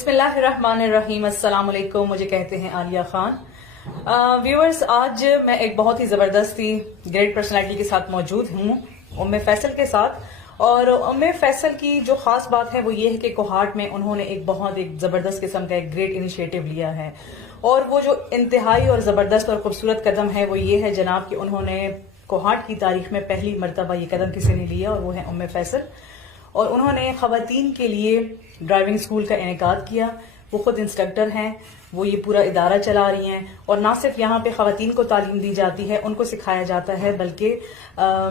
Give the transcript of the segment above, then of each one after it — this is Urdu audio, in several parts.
بسم اللہ الرحمن الرحیم. السلام علیکم. مجھے کہتے ہیں عالیہ خان. ویورز، آج میں ایک بہت ہی زبردستی گریٹ پرسنالٹی کے ساتھ موجود ہوں، ام فیصل کے ساتھ. اور ام فیصل کی جو خاص بات ہے وہ یہ ہے کہ کوہاٹ میں انہوں نے ایک زبردست قسم کا ایک گریٹ انیشیٹو لیا ہے. اور وہ جو انتہائی اور زبردست اور خوبصورت قدم ہے وہ یہ ہے جناب کہ انہوں نے کوہاٹ کی تاریخ میں پہلی مرتبہ یہ قدم کسی نے لیا اور وہ ہے ام فیصل. اور انہوں نے خواتین کے لیے ڈرائیونگ اسکول کا انعقاد کیا. وہ خود انسٹرکٹر ہیں، وہ یہ پورا ادارہ چلا رہی ہیں. اور نہ صرف یہاں پہ خواتین کو تعلیم دی جاتی ہے، ان کو سکھایا جاتا ہے، بلکہ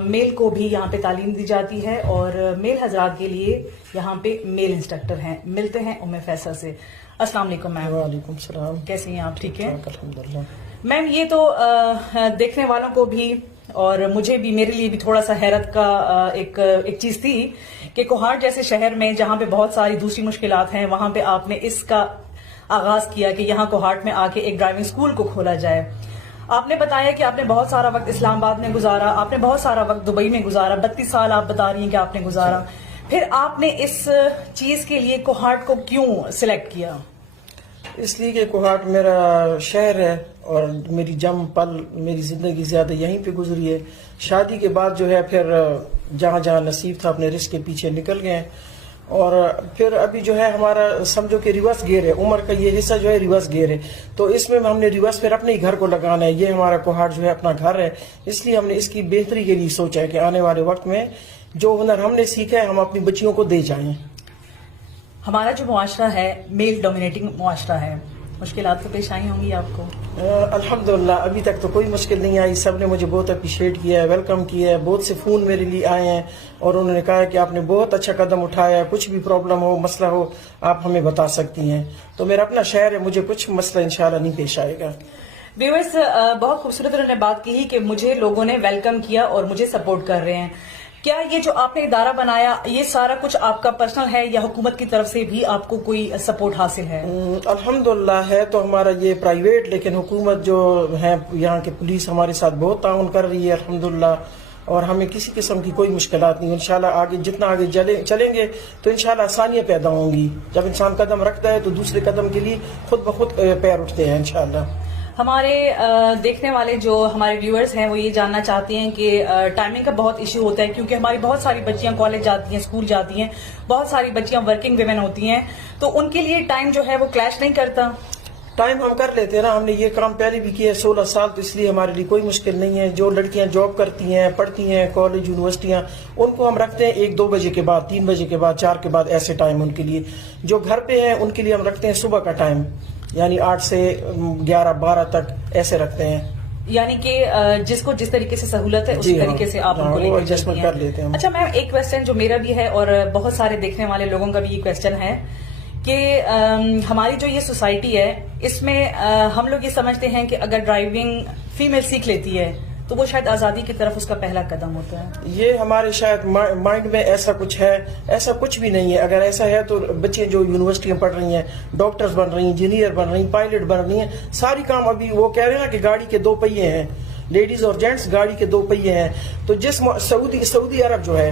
میل کو بھی یہاں پہ تعلیم دی جاتی ہے. اور میل حضرات کے لیے یہاں پہ میل انسٹرکٹر ہیں. ملتے ہیں ام فیصل سے. السلام علیکم میم. وعلیکم السلام. کیسی ہیں آپ؟ ٹھیک ہے الحمدللہ. میم، یہ تو دیکھنے والوں کو بھی اور مجھے بھی، میرے لیے بھی تھوڑا سا حیرت کا ایک چیز تھی کہ کوہاٹ جیسے شہر میں جہاں پہ بہت ساری دوسری مشکلات ہیں، وہاں پہ آپ نے اس کا آغاز کیا کہ یہاں کوہاٹ میں آ کے ایک ڈرائیونگ اسکول کو کھولا جائے. آپ نے بتایا کہ آپ نے بہت سارا وقت اسلام آباد میں گزارا، آپ نے بہت سارا وقت دبئی میں گزارا، 32 سال آپ بتا رہی ہیں کہ آپ نے گزارا. پھر آپ نے اس چیز کے لیے کوہاٹ کو کیوں سلیکٹ کیا؟ اس لیے کہ کوہاٹ میرا شہر ہے اور میری جم پل، میری زندگی زیادہ یہیں پہ گزری ہے. شادی کے بعد جو ہے پھر جہاں جہاں نصیب تھا اپنے رزق کے پیچھے نکل گئے. اور پھر ابھی جو ہے ہمارا سمجھو کہ ریورس گیئر ہے، عمر کا یہ حصہ جو ہے ریورس گیئر ہے. تو اس میں ہم نے ریورس پھر اپنے ہی گھر کو لگانا ہے. یہ ہمارا کوہاٹ جو ہے اپنا گھر ہے، اس لیے ہم نے اس کی بہتری کے لیے سوچا ہے کہ آنے والے وقت میں جو ہنر ہم نے سیکھا ہے ہم اپنی بچیوں کو دے جائیں. ہمارا جو معاشرہ ہے میل ڈومینیٹنگ معاشرہ ہے، مشکلات تو پیش آئی ہوں گی آپ کو؟ الحمدللہ ابھی تک تو کوئی مشکل نہیں آئی. سب نے مجھے بہت اپریشیٹ کیا ہے، ویلکم کیا ہے. بہت سے فون میرے لیے آئے ہیں اور انہوں نے کہا کہ آپ نے بہت اچھا قدم اٹھایا ہے، کچھ بھی پرابلم ہو، مسئلہ ہو، آپ ہمیں بتا سکتی ہیں. تو میرا اپنا شہر ہے، مجھے کچھ مسئلہ انشاءاللہ نہیں پیش آئے گا. ویورز، بہت خوبصورت انہوں نے بات کی کہ مجھے لوگوں نے ویلکم کیا اور مجھے سپورٹ کر رہے ہیں. کیا یہ جو آپ نے ادارہ بنایا یہ سارا کچھ آپ کا پرسنل ہے یا حکومت کی طرف سے بھی آپ کو کوئی سپورٹ حاصل ہے؟ الحمدللہ ہے تو ہمارا یہ پرائیویٹ، لیکن حکومت جو ہے یہاں کی پولیس ہمارے ساتھ بہت تعاون کر رہی ہے الحمدللہ. اور ہمیں کسی قسم کی کوئی مشکلات نہیں. انشاءاللہ آگے جتنا آگے چلیں گے تو انشاءاللہ آسانیاں پیدا ہوں گی. جب انسان قدم رکھتا ہے تو دوسرے قدم کے لیے خود بخود پیر اٹھتے ہیں انشاءاللہ. ہمارے دیکھنے والے جو ہمارے ویورز ہیں وہ یہ جاننا چاہتے ہیں کہ ٹائمنگ کا بہت ایشو ہوتا ہے، کیونکہ ہماری بہت ساری بچیاں کالج جاتی ہیں، اسکول جاتی ہیں، بہت ساری بچیاں ورکنگ ویمن ہوتی ہیں، تو ان کے لیے ٹائم جو ہے وہ کلیش نہیں کرتا؟ ٹائم ہم کر لیتے ہیں نا. ہم نے یہ کام پہلے بھی کیا ہے 16 سال، تو اس لیے ہمارے لیے کوئی مشکل نہیں ہے. جو لڑکیاں جاب کرتی ہیں، پڑھتی ہیں، کالج یونیورسٹیاں، ان کو ہم رکھتے ہیں 1-2 بجے کے بعد، 3 بجے کے بعد، 4 کے بعد، ایسے ٹائم ان کے لیے. جو گھر پہ ہیں ان کے لیے ہم رکھتے ہیں صبح کا ٹائم، یعنی 8 سے 11-12 تک ایسے رکھتے ہیں. یعنی کہ جس کو جس طریقے سے سہولت ہے اسی طریقے سے آپ ان کو لے کر لیتے ہیں. اچھا میم، ایک کویسچن جو میرا بھی ہے اور بہت سارے دیکھنے والے لوگوں کا بھی یہ کویسچن ہے کہ ہماری جو یہ سوسائٹی ہے اس میں ہم لوگ یہ سمجھتے ہیں کہ اگر ڈرائیونگ فیمیل سیکھ لیتی ہے تو وہ شاید آزادی کی طرف اس کا پہلا قدم ہوتا ہے. یہ ہمارے شاید مائنڈ میں ایسا کچھ ہے، ایسا کچھ بھی نہیں ہے. اگر ایسا ہے تو بچے جو یونیورسٹیاں پڑھ رہی ہیں، ڈاکٹرز بن رہی ہیں، انجینئر بن رہی ہیں، پائلٹ بن رہی ہیں، ساری کام ابھی وہ کہہ رہے ہیں نا کہ گاڑی کے 2 پہیے ہیں، لیڈیز اور جینٹس گاڑی کے 2 پہیے ہیں. تو جس سعودی عرب جو ہے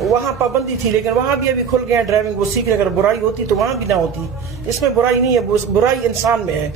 وہاں پابندی تھی، لیکن وہاں بھی ابھی کھل گئے ہیں ڈرائیونگ وہ سیکھ رہے. اگر برائی ہوتی تو وہاں بھی نہ ہوتی. اس میں برائی نہیں ہے، برائی انسان میں ہے،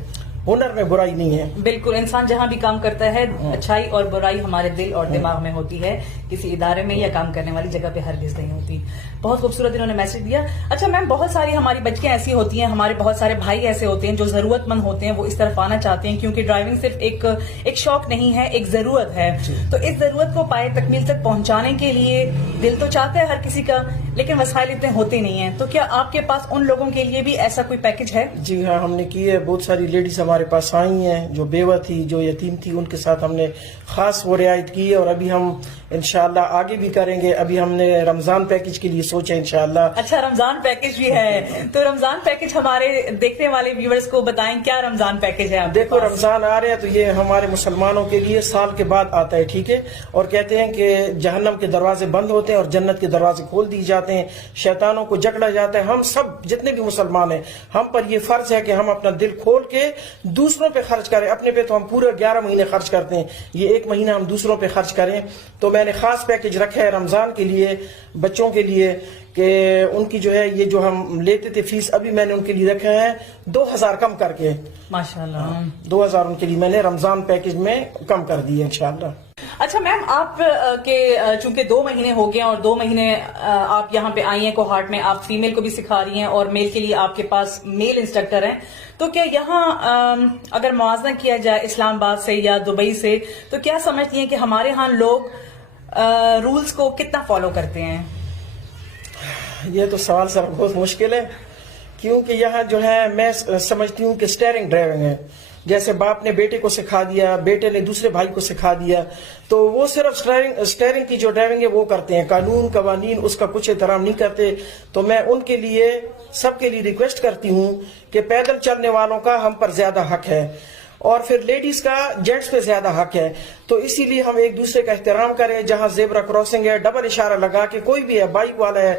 ہنر میں برائی نہیں ہے. بالکل، انسان جہاں بھی کام کرتا ہے اچھائی اور برائی ہمارے دل اور دماغ میں ہوتی ہے، کسی ادارے میں یا کام کرنے والی جگہ پہ ہرگز نہیں ہوتی. بہت خوبصورت انہوں نے میسج دیا. اچھا میم، بہت ساری ہماری بچیاں ایسی ہوتی ہیں، ہمارے بہت سارے بھائی ایسے ہوتے ہیں جو ضرورت مند ہوتے ہیں، وہ اس طرف آنا چاہتے ہیں کیونکہ ڈرائیونگ صرف ایک شوق نہیں ہے، ایک ضرورت ہے. تو اس ضرورت کو پائے تکمیل تک پہنچانے کے لیے دل تو چاہتا ہے ہر کسی کا، لیکن وسائل اتنے ہوتے نہیں ہیں. تو کیا آپ کے پاس ان لوگوں کے لیے بھی ایسا کوئی پیکج ہے؟ جی ہاں، ہم نے کی ہے. بہت ساری لیڈیز ہمارے پاس آئی ہیں جو بیوہ تھی، جو یتیم تھی، ان کے ساتھ ہم نے خاص وہ رعایت کی ہے اور ابھی ہم انشاءاللہ آگے بھی کریں گے. ابھی ہم نے رمضان پیکج کے لیے سوچا انشاءاللہ. اچھا، رمضان پیکج بھی ہے، تو رمضان پیکج ہمارے دیکھنے والے ویورز کو بتائیں کیا رمضان پیکج ہے. دیکھو رمضان آ رہے ہیں تو یہ ہمارے مسلمانوں کے لیے سال کے بعد آتا ہے، ٹھیک ہے. اور کہتے ہیں کہ جہنم کے دروازے بند ہوتے ہیں اور جنت کے دروازے کھول دیے جاتے ہیں، شیطانوں کو جکڑا جاتا ہے. ہم سب جتنے بھی مسلمان ہیں ہم پر یہ فرض ہے کہ ہم اپنا دل کھول کے دوسروں پہ خرچ کریں. اپنے پہ تو ہم پورے 11 مہینے خرچ کرتے ہیں، یہ 1 مہینہ ہم دوسروں پہ خرچ کریں. تو میں نے خاص پیکج رکھا ہے رمضان کے لیے بچوں کے لیے کہ ان کی جو ہے یہ جو ہم لیتے تھے فیس ابھی میں نے ان کے لیے رکھا ہے 2000 کم کر کے. ماشاءاللہ 2000 ان کے لیے میں نے رمضان پیکج میں کم کر دی ہے انشاءاللہ. اچھا میم، آپ کے چونکہ 2 مہینے ہو گئے اور 2 مہینے آپ یہاں پہ آئی ہیں کوہارٹ میں، آپ فیمیل کو بھی سکھا رہی ہیں اور میل کے لیے آپ کے پاس میل انسٹرکٹر ہیں، تو کیا یہاں اگر موازنہ کیا جائے اسلام آباد سے یا دبئی سے، تو کیا سمجھتی ہیں کہ ہمارے ہاں لوگ رولز کو کتنا فالو کرتے ہیں؟ یہ تو سوال سر بہت مشکل ہے، کیونکہ یہاں جو ہے میں سمجھتی ہوں کہ اسٹیئرنگ ڈرائیونگ ہے. جیسے باپ نے بیٹے کو سکھا دیا، بیٹے نے دوسرے بھائی کو سکھا دیا، تو وہ صرف اسٹیئرنگ کی جو ڈرائیونگ ہے وہ کرتے ہیں، قانون قوانین اس کا کچھ احترام نہیں کرتے. تو میں ان کے لیے سب کے لیے ریکویسٹ کرتی ہوں کہ پیدل چلنے والوں کا ہم پر زیادہ حق ہے اور پھر لیڈیز کا جینٹس پہ زیادہ حق ہے. تو اسی لیے ہم ایک دوسرے کا احترام کریں. جہاں زیبرا کراسنگ ہے ڈبل اشارہ لگا کے، کوئی بھی ہے بائک والا ہے،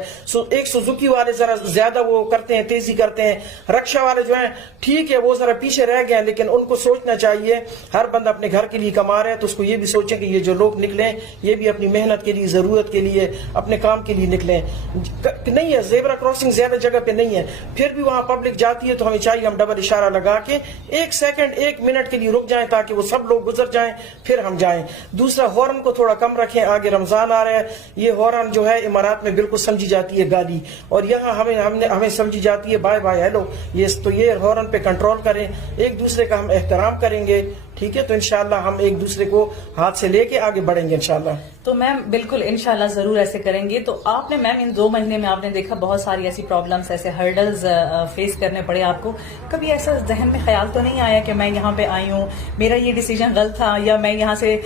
ایک سوزوکی والے ذرا زیادہ وہ کرتے ہیں، تیزی کرتے ہیں، رکشا والے جو ہیں ٹھیک ہے وہ ذرا پیچھے رہ گئے ہیں، لیکن ان کو سوچنا چاہیے ہر بندہ اپنے گھر کے لیے کما رہا ہے تو اس کو یہ بھی سوچیں کہ یہ جو لوگ نکلیں یہ بھی اپنی محنت کے لیے، ضرورت کے لیے، اپنے کام کے لیے نکلیں. نہیں ہے زیبرا کراسنگ زیادہ جگہ پہ نہیں ہے، پھر بھی وہاں پبلک جاتی ہے تو ہمیں چاہیے ہم ڈبل اشارہ لگا کے 1 سیکنڈ 1 منٹ کے لیے رک جائیں تاکہ وہ سب لوگ گزر جائیں پھر ہم جائیں. دوسرا ہارن کو تھوڑا کم رکھیں، آگے رمضان آ رہا ہے. یہ ہارن جو ہے امارات میں بالکل سمجھی جاتی ہے گالی، اور یہاں ہمیں سمجھی جاتی ہے بائے بائے ہیلو. تو یہ ہارن پہ کنٹرول کریں، ایک دوسرے کا ہم احترام کریں گے، ٹھیک ہے؟ تو انشاءاللہ ہم ایک دوسرے کو ہاتھ سے لے کے آگے بڑھیں گے انشاءاللہ. تو میم بالکل انشاءاللہ ضرور ایسے کریں گے. تو آپ نے میم ان 2 مہینے میں آپ نے دیکھا بہت ساری ایسی پرابلمس، ایسے ہرڈلز فیس کرنے پڑے آپ کو. کبھی ایسا ذہن میں خیال تو نہیں آیا کہ میں یہاں پہ آئی ہوں، میرا یہ ڈیسیجن غلط تھا، یا میں یہاں سے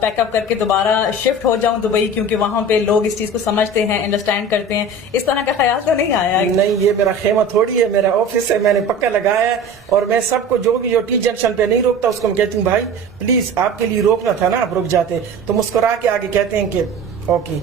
پیک اپ کر کے دوبارہ شفٹ ہو جاؤں دبئی کیونکہ وہاں پہ لوگ اس چیز کو سمجھتے ہیں، انڈرسٹینڈ کرتے ہیں؟ اس طرح کا خیال تو نہیں آیا؟ نہیں، یہ میرا خیمہ تھوڑی ہے، میرا آفس ہے، میں نے پکا لگایا ہے. اور میں سب کو جو بھی جو ٹی جنکشن پہ نہیں روکتا اس کو میں کہتی ہوں بھائی پلیز آپ کے لیے روکنا تھا نا، آپ رک جاتے. تو مسکرا کے آگے کہتے ہیں کہ اوکے.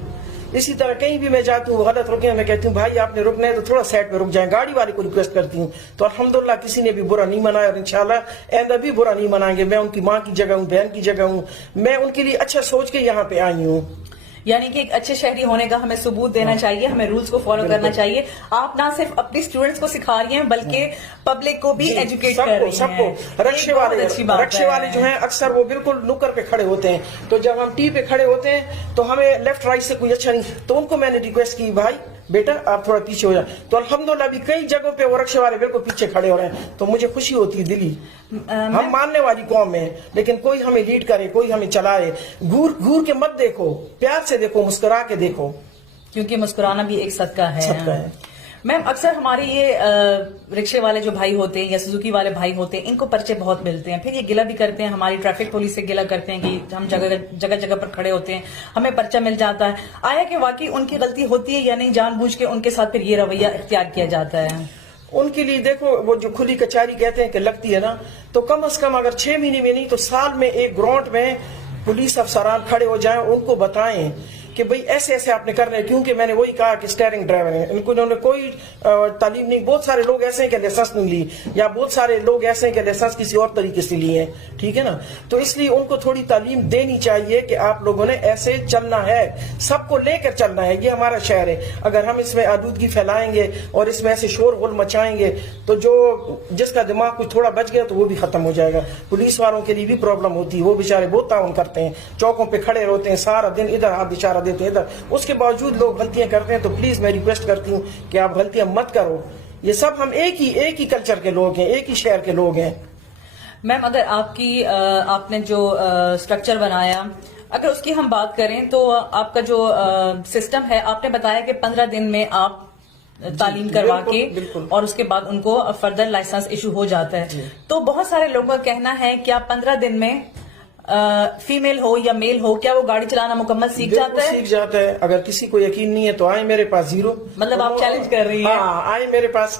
اسی طرح کہیں بھی میں جاتی ہوں غلط رکے میں کہتی ہوں بھائی آپ نے رکنا ہے تو تھوڑا سائڈ پہ رک جائیں. گاڑی والے کو ریکویسٹ کرتی ہوں. تو الحمدللہ کسی نے بھی برا نہیں منایا، اور انشاءاللہ آئندہ بھی برا نہیں منائیں گے. میں ان کی ماں کی جگہ ہوں، بہن کی جگہ ہوں، میں ان کے لیے اچھا سوچ کے یہاں پہ آئی ہوں. یعنی کہ ایک اچھے شہری ہونے کا ہمیں ثبوت دینا چاہیے، ہمیں رولز کو فالو کرنا چاہیے. آپ نہ صرف اپنی اسٹوڈنٹس کو سکھا رہی ہیں بلکہ پبلک کو بھی ایجوکیٹ کر رہی ہیں. سب کو. رکشے والے جو ہیں اکثر وہ بالکل نکر پہ کھڑے ہوتے ہیں، تو جب ہم ٹی پہ کھڑے ہوتے ہیں تو ہمیں لیفٹ رائٹ سے کوئی اچھا نہیں، تو ان کو میں نے ریکویسٹ کی بھائی بیٹا آپ تھوڑا پیچھے ہو جائیں. تو الحمدللہ ابھی کئی جگہوں پہ وہ رکشے والے بالکل پیچھے کھڑے ہو رہے ہیں، تو مجھے خوشی ہوتی ہے دلی. ہم ماننے والی قوم ہے، لیکن کوئی ہمیں لیڈ کرے، کوئی ہمیں چلائے. گور کے مت دیکھو، پیار سے دیکھو، مسکرا کے دیکھو، کیونکہ مسکرانا بھی ایک صدقہ ہے. میم اکثر ہمارے یہ رکشے والے جو بھائی ہوتے ہیں یا سوزوکی والے بھائی ہوتے ہیں ان کو پرچے بہت ملتے ہیں، پھر یہ گلہ بھی کرتے ہیں، ہماری ٹریفک پولیس سے گلہ کرتے ہیں کہ ہم جگہ جگہ پر کھڑے ہوتے ہیں، ہمیں پرچہ مل جاتا ہے. آیا کہ واقعی ان کی غلطی ہوتی ہے یا نہیں، جان بوجھ کے ان کے ساتھ پھر یہ رویہ اختیار کیا جاتا ہے؟ ان کے لیے دیکھو وہ جو کھلی کچہری کہتے ہیں کہ لگتی ہے نا، تو کم از کم اگر 6 مہینے میں نہیں تو سال میں ایک گراؤنڈ میں پولیس افسران کھڑے ہو جائیں، ان کو بتائیں کہ بھئی ایسے ایسے آپ نے کرنا ہے. کیونکہ میں نے وہی کہا کہ اسٹیئرنگ ڈرائیور ہیں، انہوں نے کوئی تعلیم نہیں. بہت سارے لوگ ایسے ہیں کہ لائسنس نہیں لی، یا بہت سارے لوگ ایسے ہیں کہ لائسنس کسی اور طریقے سے لیے ہیں، ٹھیک ہے نا. تو اس لیے ان کو تھوڑی تعلیم دینی چاہیے کہ آپ لوگوں نے ایسے چلنا ہے، سب کو لے کر چلنا ہے. یہ ہمارا شہر ہے، اگر ہم اس میں آلودگی پھیلائیں گے اور اس میں ایسے شور غل مچائیں گے تو جس کا دماغ کچھ تھوڑا بچ گیا تو وہ بھی ختم ہو جائے گا. پولیس والوں کے لیے بھی پرابلم ہوتی ہے، وہ بیچارے بہت تعاون کرتے ہیں، چوکوں پہ کھڑے ہوتے ہیں سارا دن، ادھر ہاتھ اشارہ دیتے ہیں ادھر. اس کے باوجود لوگ غلطیاں کرتے ہیں. تو پلیز میں ریکویسٹ کرتی ہوں کہ آپ غلطیاں مت کرو. یہ سب ہم ایک ہی کلچر کے لوگ ہیں، ایک ہی شہر کے لوگ ہیں. میم اگر آپ نے جو اسٹرکچر بنایا، اگر اس کی ہم بات کریں تو آپ کا جو سسٹم ہے، آپ نے بتایا کہ 15 دن میں آپ تعلیم کروا کے اور اس کے بعد ان کو فردر لائسنس ایشو ہو جاتا ہے. تو بہت سارے لوگوں کا کہنا ہے کیا 15 دن میں فیمیل ہو یا میل ہو کیا وہ گاڑی چلانا مکمل سیکھ جاتا ہے؟ سیکھ جاتا ہے. اگر کسی کو یقین نہیں ہے تو آئیں میرے پاس. 0 مطلب آپ چیلنج کر رہی ہیں؟ ہاں آئیں میرے پاس.